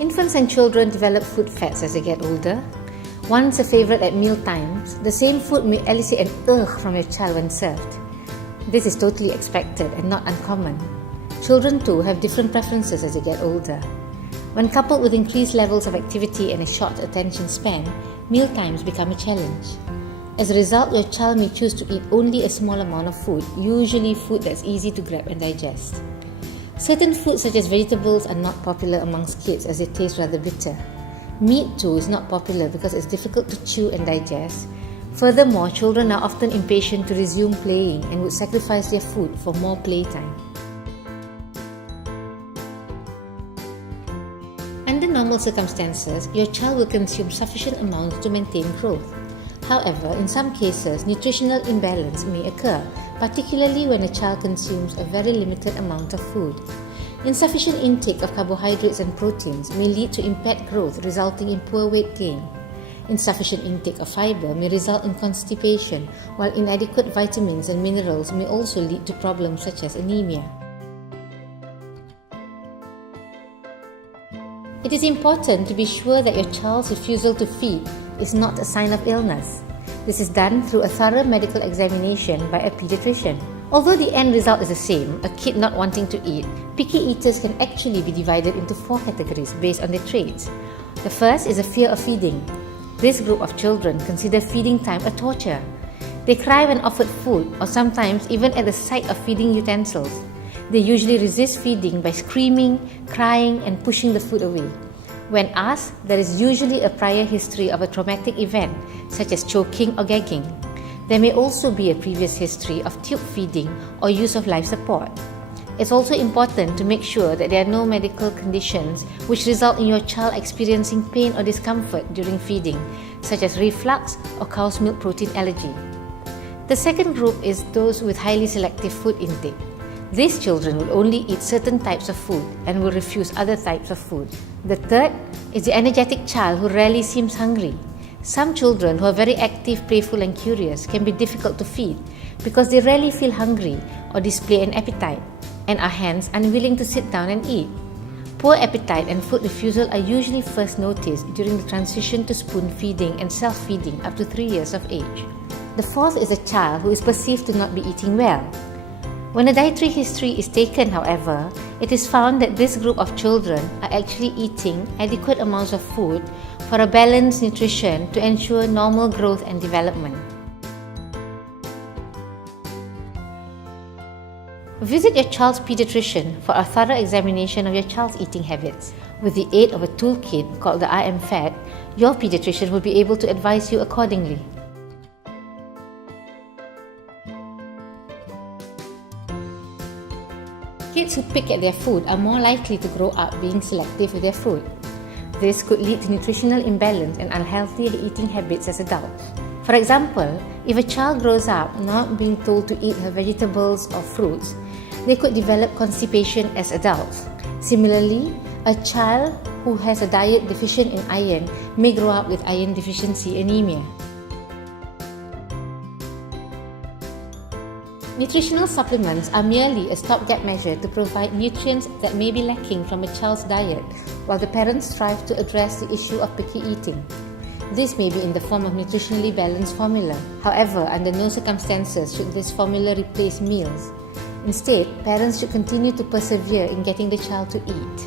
Infants and children develop food fads as they get older. Once a favorite at meal times, the same food may elicit an ugh from your child when served. This is totally expected and not uncommon. Children too have different preferences as they get older. When coupled with increased levels of activity and a short attention span, meal times become a challenge. As a result, your child may choose to eat only a small amount of food, usually food that's easy to grab and digest. Certain foods such as vegetables are not popular amongst kids as they taste rather bitter. Meat too is not popular because it's difficult to chew and digest. Furthermore, children are often impatient to resume playing and would sacrifice their food for more playtime. Under normal circumstances, your child will consume sufficient amounts to maintain growth. However, in some cases, nutritional imbalance may occur, particularly when a child consumes a very limited amount of food. Insufficient intake of carbohydrates and proteins may lead to impaired growth, resulting in poor weight gain. Insufficient intake of fiber may result in constipation, while inadequate vitamins and minerals may also lead to problems such as anemia. It is important to be sure that your child's refusal to feed is not a sign of illness. This is done through a thorough medical examination by a pediatrician. Although the end result is the same, a kid not wanting to eat, picky eaters can actually be divided into 4 categories based on their traits. The first is a fear of feeding. This group of children consider feeding time a torture. They cry when offered food or sometimes even at the sight of feeding utensils. They usually resist feeding by screaming, crying, and pushing the food away. When asked, there is usually a prior history of a traumatic event, such as choking or gagging. There may also be a previous history of tube feeding or use of life support. It's also important to make sure that there are no medical conditions which result in your child experiencing pain or discomfort during feeding, such as reflux or cow's milk protein allergy. The second group is those with highly selective food intake. These children will only eat certain types of food and will refuse other types of food. The third is the energetic child who rarely seems hungry. Some children who are very active, playful and curious can be difficult to feed because they rarely feel hungry or display an appetite and are hence unwilling to sit down and eat. Poor appetite and food refusal are usually first noticed during the transition to spoon feeding and self-feeding up to 3 years of age. The fourth is a child who is perceived to not be eating well. When a dietary history is taken, however, it is found that this group of children are actually eating adequate amounts of food for a balanced nutrition to ensure normal growth and development. Visit your child's pediatrician for a thorough examination of your child's eating habits. With the aid of a toolkit called the IM-FAT, your pediatrician will be able to advise you accordingly. Kids who pick at their food are more likely to grow up being selective with their food. This could lead to nutritional imbalance and unhealthy eating habits as adults. For example, if a child grows up not being told to eat her vegetables or fruits, they could develop constipation as adults. Similarly, a child who has a diet deficient in iron may grow up with iron deficiency anemia. Nutritional supplements are merely a stopgap measure to provide nutrients that may be lacking from a child's diet while the parents strive to address the issue of picky eating. This may be in the form of nutritionally balanced formula. However, under no circumstances should this formula replace meals. Instead, parents should continue to persevere in getting the child to eat.